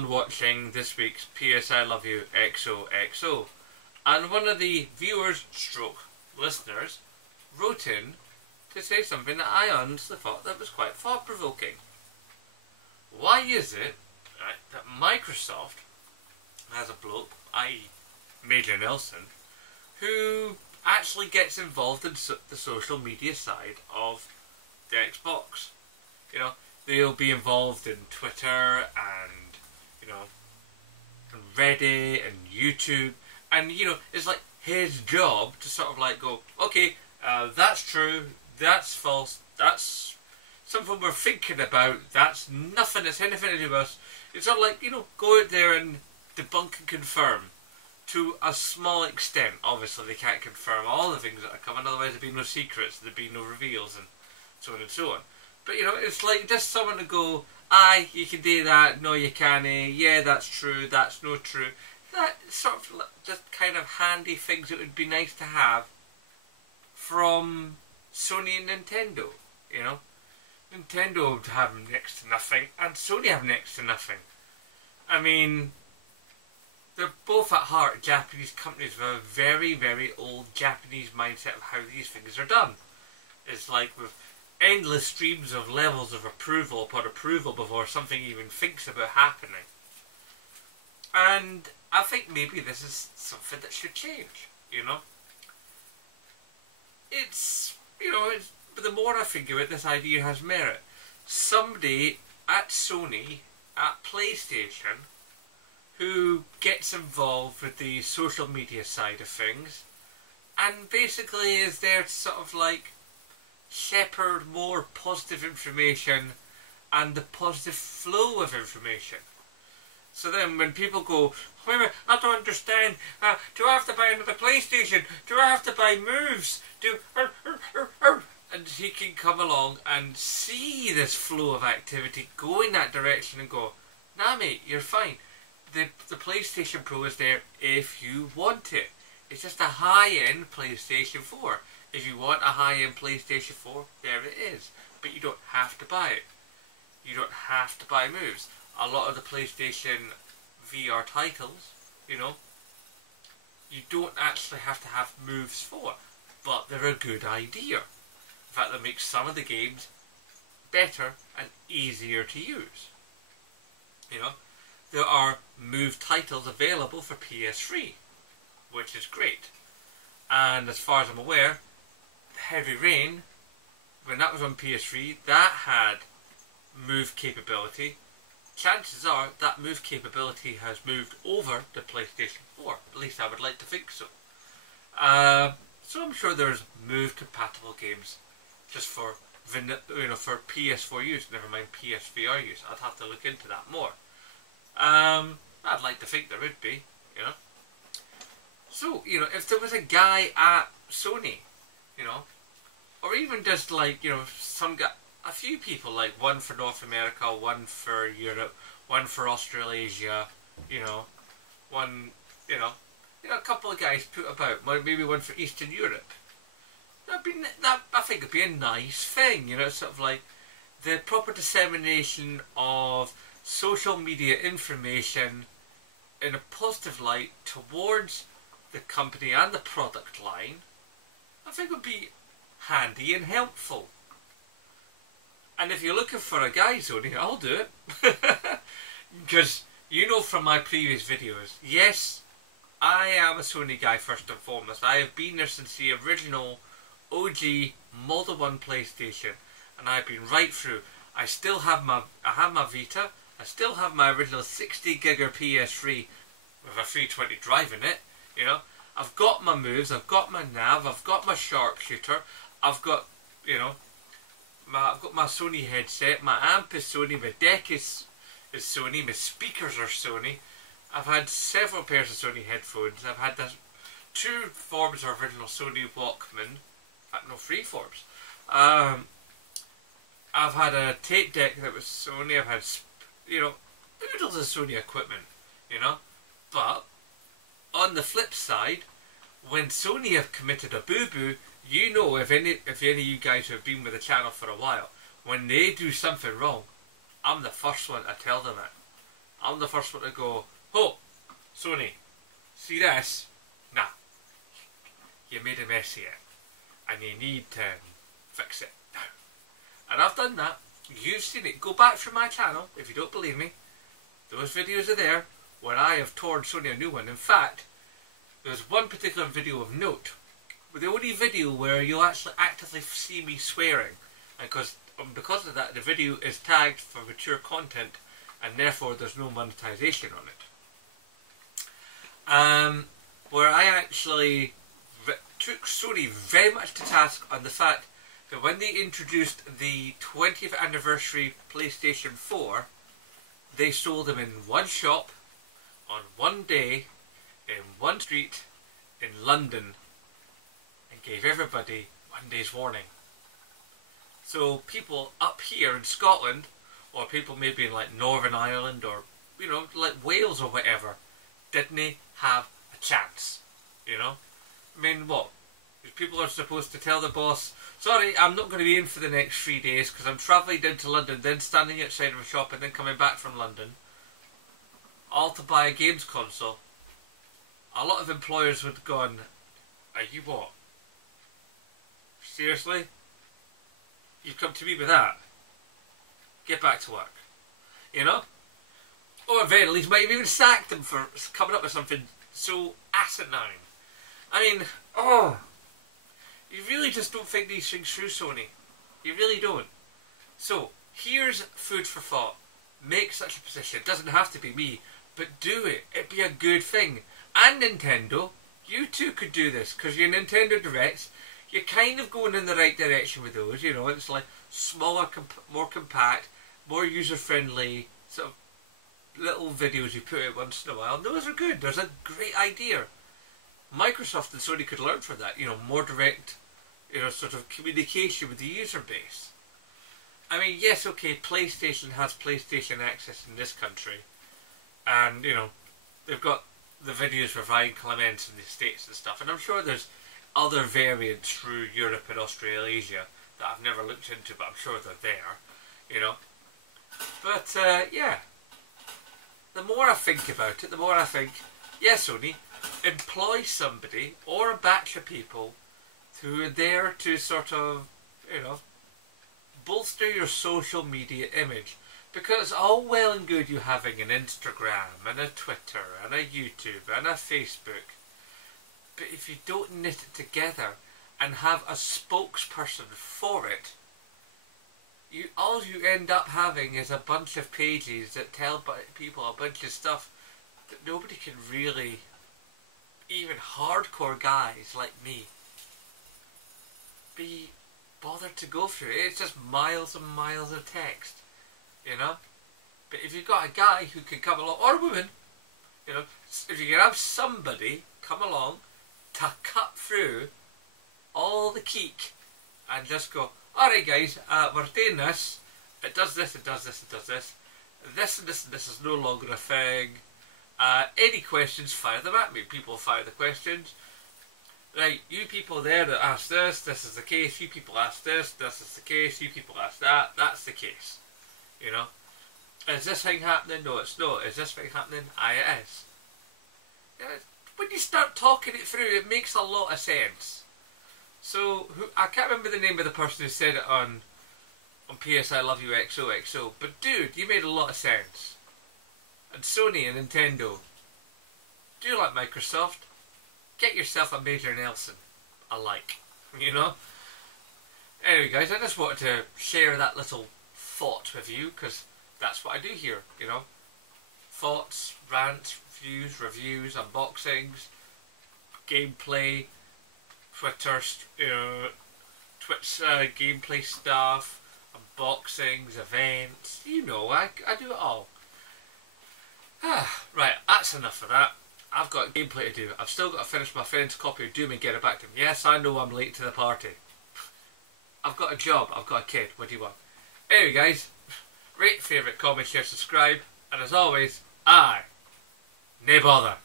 on watching this week's PS I Love You XOXO, and one of the viewers stroke listeners wrote in to say something that I honestly thought that was quite thought-provoking. Why is it that Microsoft has a bloke, i.e. Major Nelson, who actually gets involved in the social media side of the Xbox? You know, they'll be involved in Twitter and, you know, and Reddit and YouTube, and, you know, it's like his job to sort of like go, okay, that's true, that's false, that's something we're thinking about, that's nothing, it's anything to do with us. It's not like, you know, go out there and debunk and confirm to a small extent. Obviously they can't confirm all the things that are coming, otherwise there'd be no secrets, there'd be no reveals and so on and so on. But you know, it's like just someone to go, aye, you can do that, no you can't, yeah that's true, that's not true. That sort of just kind of handy things that would be nice to have from Sony and Nintendo, you know. Nintendo have next to nothing, and Sony have next to nothing. I mean, they're both at heart Japanese companies with a very, very old Japanese mindset of how these things are done. It's like with endless streams of levels of approval upon approval before something even thinks about happening. And I think maybe this is something that should change, you know. It's, you know, but the more I think of it, this idea has merit. Somebody at Sony, at PlayStation, who gets involved with the social media side of things, and basically is there to sort of like shepherd more positive information and the positive flow of information. So then when people go, wait a minute, I don't understand, do I have to buy another PlayStation? Do I have to buy moves? And he can come along and see this flow of activity, go in that direction and go, nah mate, you're fine. The PlayStation Pro is there if you want it. It's just a high-end PlayStation 4. If you want a high-end PlayStation 4, there it is. But you don't have to buy it. You don't have to buy moves. A lot of the PlayStation VR titles, you know, you don't actually have to have moves for, but they're a good idea. In fact, that makes some of the games better and easier to use. You know, there are move titles available for PS3, which is great. And as far as I'm aware, Heavy Rain, when that was on PS3, that had move capability. Chances are that move capability has moved over to PlayStation 4. At least I would like to think so. So I'm sure there's move compatible games just for for PS4 use, never mind PSVR use. I'd have to look into that more. I'd like to think there would be, you know. So, you know, if there was a guy at Sony, you know, or even just like, you know, some guy, a few people, like one for North America, one for Europe, one for Australasia, you know, one, you know, a couple of guys put about, maybe one for Eastern Europe. That I think would be a nice thing, you know, sort of like the proper dissemination of social media information in a positive light towards the company and the product line. I think would be handy and helpful. And if you're looking for a guy, Sony, I'll do it. Because you know from my previous videos, yes, I am a Sony guy first and foremost. I have been there since the original OG Model 1 PlayStation, and I've been right through. I have my Vita, I still have my original 60GB PS3 with a 320 drive in it, you know. I've got my moves, I've got my nav, I've got my sharpshooter, I've got, you know, I've got my Sony headset, my amp is Sony, my deck is Sony, my speakers are Sony. I've had several pairs of Sony headphones. I've had 2 forms of original Sony Walkman. In fact, no, 3 forms. I've had a tape deck that was Sony. I've had, you know, oodles of Sony equipment, you know. But on the flip side, when Sony have committed a boo-boo, you know, if any of you guys who have been with the channel for a while, when they do something wrong, I'm the first one to tell them it. I'm the first one to go, oh, Sony, see this? Nah, you made a mess of it, and you need to fix it now. And I've done that. You've seen it. Go back through my channel if you don't believe me. Those videos are there where I have torn Sony a new one. In fact, there's one particular video of note, the only video where you'll actually actively see me swearing, and because of that, the video is tagged for mature content, and therefore there's no monetization on it. Where I actually took Sony very much to task on the fact that when they introduced the 20th anniversary PlayStation 4, they sold them in one shop, on one day, in one street, in London, and gave everybody 1 day's warning. So people up here in Scotland, or people maybe in like Northern Ireland, or you know, like Wales or whatever, didn't have a chance. You know, I mean, what? People are supposed to tell the boss, sorry, I'm not going to be in for the next 3 days because I'm travelling down to London, then standing outside of a shop and then coming back from London, all to buy a games console. A lot of employers would have gone, are you what? Seriously? You've come to me with that? Get back to work. You know? Or at very least might have even sacked them for coming up with something so asinine. I mean, you really just don't think these things through, Sony. You really don't. So, here's food for thought. Make such a position. It doesn't have to be me, but do it. It'd be a good thing. And Nintendo, you too could do this, because your Nintendo Directs, you're kind of going in the right direction with those, you know, it's like smaller, more compact, more user-friendly, sort of little videos you put out once in a while, and those are good. There's a great idea. Microsoft and Sony could learn from that, you know, more direct, you know, sort of communication with the user base. I mean, yes, okay, PlayStation has PlayStation Access in this country, and, you know, they've got the videos for Ryan Clements in the States and stuff, and I'm sure there's other variants through Europe and Australasia that I've never looked into, but I'm sure they're there, you know. But, yeah, the more I think about it, the more I think, yes, Sony, employ somebody or a batch of people who are there to sort of, you know, bolster your social media image. Because all well and good you having an Instagram and a Twitter and a YouTube and a Facebook, but if you don't knit it together and have a spokesperson for it, all you end up having is a bunch of pages that tell people a bunch of stuff that nobody can really, even hardcore guys like me, be bothered to go through. It's just miles and miles of text, you know. But if you've got a guy who can come along, or a woman, you know, if you can have somebody come along to cut through all the geek and just go, alright guys, we're doing this, it does this, it does this, it does this, this and this and this is no longer a thing, any questions, fire them at me. People fire the questions. Right, you people there that asked this is the case, you people asked this is the case, you people asked that, that's the case. You know? Is this thing happening? No, it's not. Is this thing happening? Aye, it is. You know, when you start talking it through, it makes a lot of sense. So, I can't remember the name of the person who said it on PS I Love You XOXO, but dude, you made a lot of sense. And Sony and Nintendo, do like Microsoft, get yourself a Major Nelson alike, you know? Anyway guys, I just wanted to share that little thought with you, because that's what I do here, you know? Thoughts, rants, reviews, unboxings, gameplay, Twitter, Twitch gameplay stuff, unboxings, events, you know, I do it all. Right, that's enough of that. I've got gameplay to do. I've still got to finish my friend's copy of Doom and get it back to him. Yes, I know I'm late to the party. I've got a job, I've got a kid, what do you want? Anyway guys, rate, favourite, comment, share, subscribe, and as always, aye, nae bother.